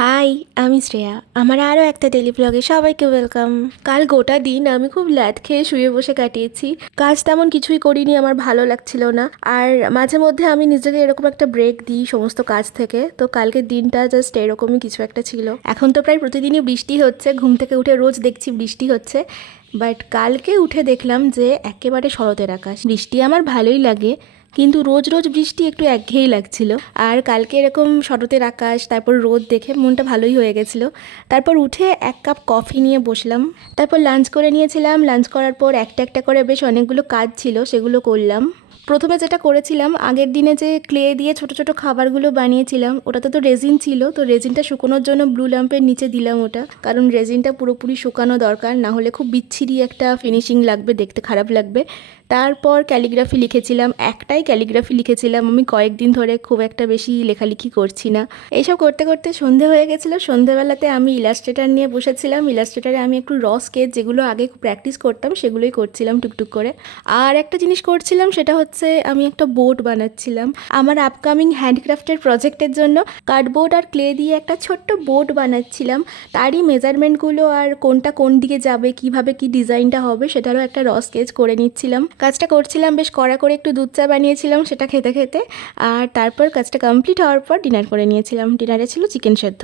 High, আমি শ্রেয়া। আমার আরও একটা ডেলি ব্লগে সবাইকে ওয়েলকাম। কাল গোটা দিন আমি খুব ল্যাদ খেয়ে শুয়ে বসে কাটিয়েছি। কাজ তেমন কিছুই করিনি, আমার ভালো লাগছিল না। আর মাঝে মধ্যে আমি নিজেকে এরকম একটা ব্রেক দিই সমস্ত কাজ থেকে। তো কালকের দিনটা জাস্ট এরকমই কিছু একটা ছিল। এখন তো প্রায় প্রতিদিনই বৃষ্টি হচ্ছে, ঘুম থেকে উঠে রোজ দেখছি বৃষ্টি হচ্ছে। বাট কালকে উঠে দেখলাম যে একেবারে শরতের আকাশ। বৃষ্টি আমার ভালোই লাগে, কিন্তু রোজ রোজ বৃষ্টি একটু একঘেয়েই লাগছিল। আর কালকে এরকম শরতের আকাশ, তারপর রোদ দেখে মনটা ভালোই হয়ে গেছিলো। তারপর উঠে এক কাপ কফি নিয়ে বসলাম। তারপর লাঞ্চ করে নিয়েছিলাম। লাঞ্চ করার পর একটা একটা করে বেশ অনেকগুলো কাজ ছিল, সেগুলো করলাম। প্রথমে যেটা করেছিলাম, আগের দিনে যে ক্লে দিয়ে ছোট ছোট খাবারগুলো বানিয়েছিলাম, ওটাতে তো রেজিন ছিল। তো রেজিনটা শুকোনোর জন্য ব্লু ল্যাম্পের নিচে দিলাম ওটা, কারণ রেজিনটা পুরোপুরি শুকানো দরকার, না হলে খুব বিচ্ছিরি একটা ফিনিশিং লাগবে, দেখতে খারাপ লাগবে। তারপর ক্যালিগ্রাফি লিখেছিলাম, একটাই ক্যালিগ্রাফি লিখেছিলাম। আমি কয়েকদিন ধরে খুব একটা বেশি লেখালেখি করছি না। এইসব করতে করতে সন্ধে হয়ে গেছিলো। সন্ধেবেলাতে আমি ইলাস্ট্রেটার নিয়ে বসেছিলাম। ইলাস্ট্রেটারে আমি একটু র স্কেচ, যেগুলো আগে প্র্যাকটিস করতাম, সেগুলোই করছিলাম টুকটুক করে। আর একটা জিনিস করছিলাম, সেটা হচ্ছে আমি একটা বোর্ড বানাচ্ছিলাম আমার আপকামিং হ্যান্ডক্রাফটের প্রজেক্টের জন্য। কার্ডবোর্ড আর ক্লে দিয়ে একটা ছোট্ট বোর্ড বানাচ্ছিলাম। তারই মেজারমেন্টগুলো আর কোনটা কোন দিকে যাবে, কিভাবে কি ডিজাইনটা হবে, সেটারও একটা র স্কেচ করে নিচ্ছিলাম। কাজটা করছিলাম, বেশ কড়া করে একটু দুধ চা বানিয়েছিলাম সেটা খেতে খেতে। আর তারপর কাজটা কমপ্লিট হওয়ার পর ডিনার করে নিয়েছিলাম। ডিনারে ছিল চিকেন সেদ্ধ।